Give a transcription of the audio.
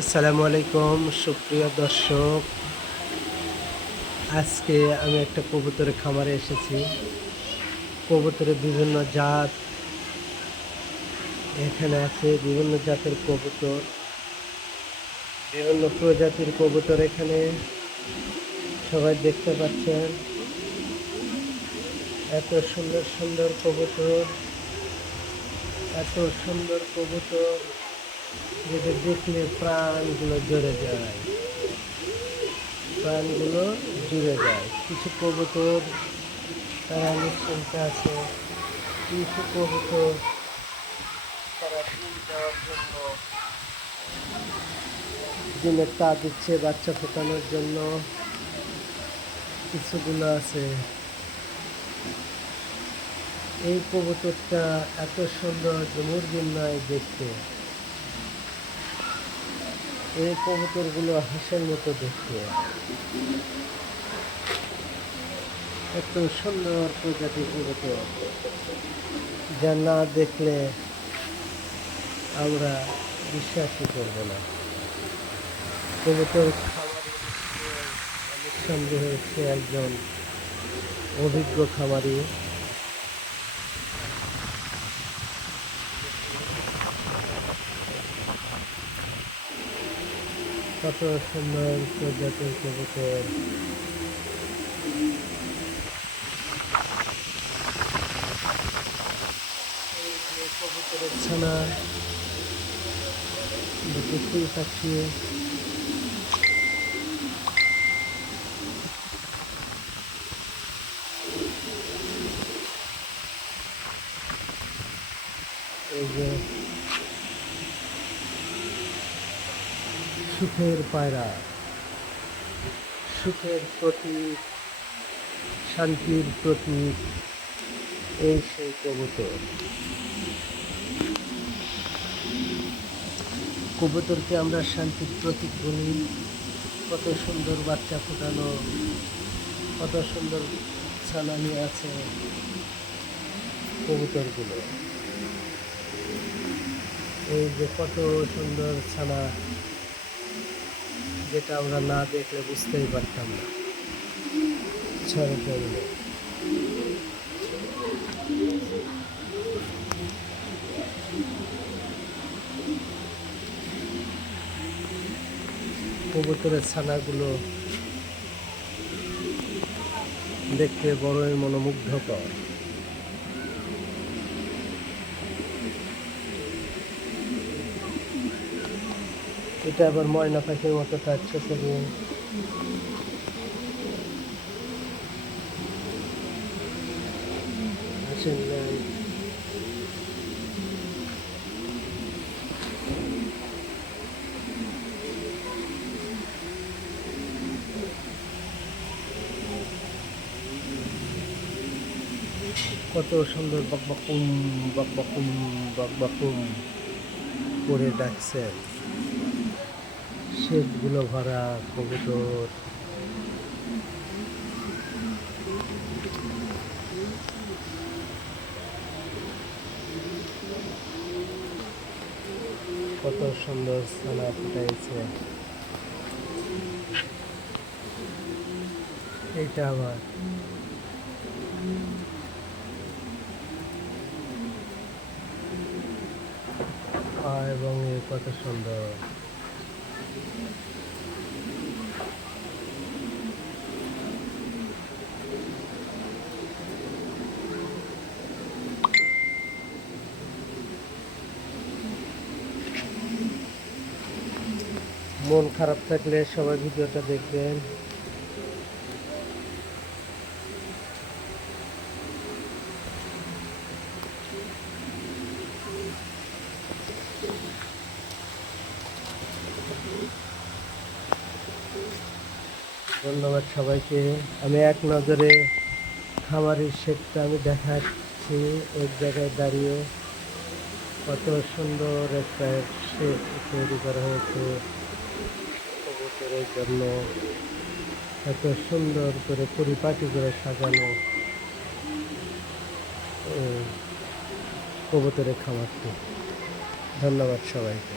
আসসালামু আলাইকুম সুপ্রিয় দর্শক। আজকে আমি একটা কবুতরের খামারে এসেছি। কবুতরের বিভিন্ন জাত এখানে আছে, বিভিন্ন জাতের কবুতর, বিভিন্ন প্রজাতির কবুতর এখানে সবাই দেখতে পাচ্ছেন। এত সুন্দর সুন্দর কবুতর, এত সুন্দর কবুতর যেটা দেখলে প্রাণগুলো জুড়ে যায়, প্রাণগুলো জুড়ে যায়। কিছু কবুতর তারা নিশ্চিন্তে আছে, কিছু কবুতর তারা ডিম দেওয়ার জন্য ডিমের তা দিচ্ছে, বাচ্চা ফোটানোর জন্য। কিছুগুলো আছে। এই কবুতরটা এত সুন্দর যে মুরগির নয় দেখতে। এই কবুতরগুলো হাঁসের মতো দেখতে, এত সুন্দর প্রজাতির কবুতর যা না দেখলে আমরা বিশ্বাসই করব না। কবুতর খামারি নিঃসন্দেহে হচ্ছে একজন অভিজ্ঞ খামারি। কত সুন্দর প্রজাতির কবুতর। কবুতরের ছানা দেখতেই পাচ্ছি। এই যে সুখের পায়রা, সুখের প্রতীক, শান্তির প্রতীক, এই সেই কবুতর। কবুতরকে আমরা শান্তির প্রতীক বলি। কত সুন্দর বাচ্চা ফোটানো, কত সুন্দর ছানা নিয়ে আছে কবুতরগুলো। এই যে কত সুন্দর ছানা, যেটা আমরা না দেখলে বুঝতেই পারতাম না। ছড়ে পড়লে কবুতরের ছানাগুলো দেখতে বড়ই মনোমুগ্ধকর। এটা আবার ময়না পাখির মতো তার চোখে হাসেন নাই। কত সুন্দর বকবকুম বকবকুম বকবকুম করে ডাকছেন। শেপগুলো ভরা কবুতর। কত সুন্দর ছানা ফুটাইছে। এইটা আবার এবং কত সুন্দর। মন খারাপ থাকলে সবাই ভিডিওটা দেখবেন। ধন্যবাদ সবাইকে। আমি এক নজরে খামারের শেডটা আমি দেখাচ্ছি এক জায়গায় দাঁড়িয়ে। কত সুন্দর একটা শেড তৈরি করা হয়েছে কবুতরের জন্য। এত সুন্দর করে পরিপাটি করে সাজানো কবুতরের খামারটি। ধন্যবাদ সবাইকে।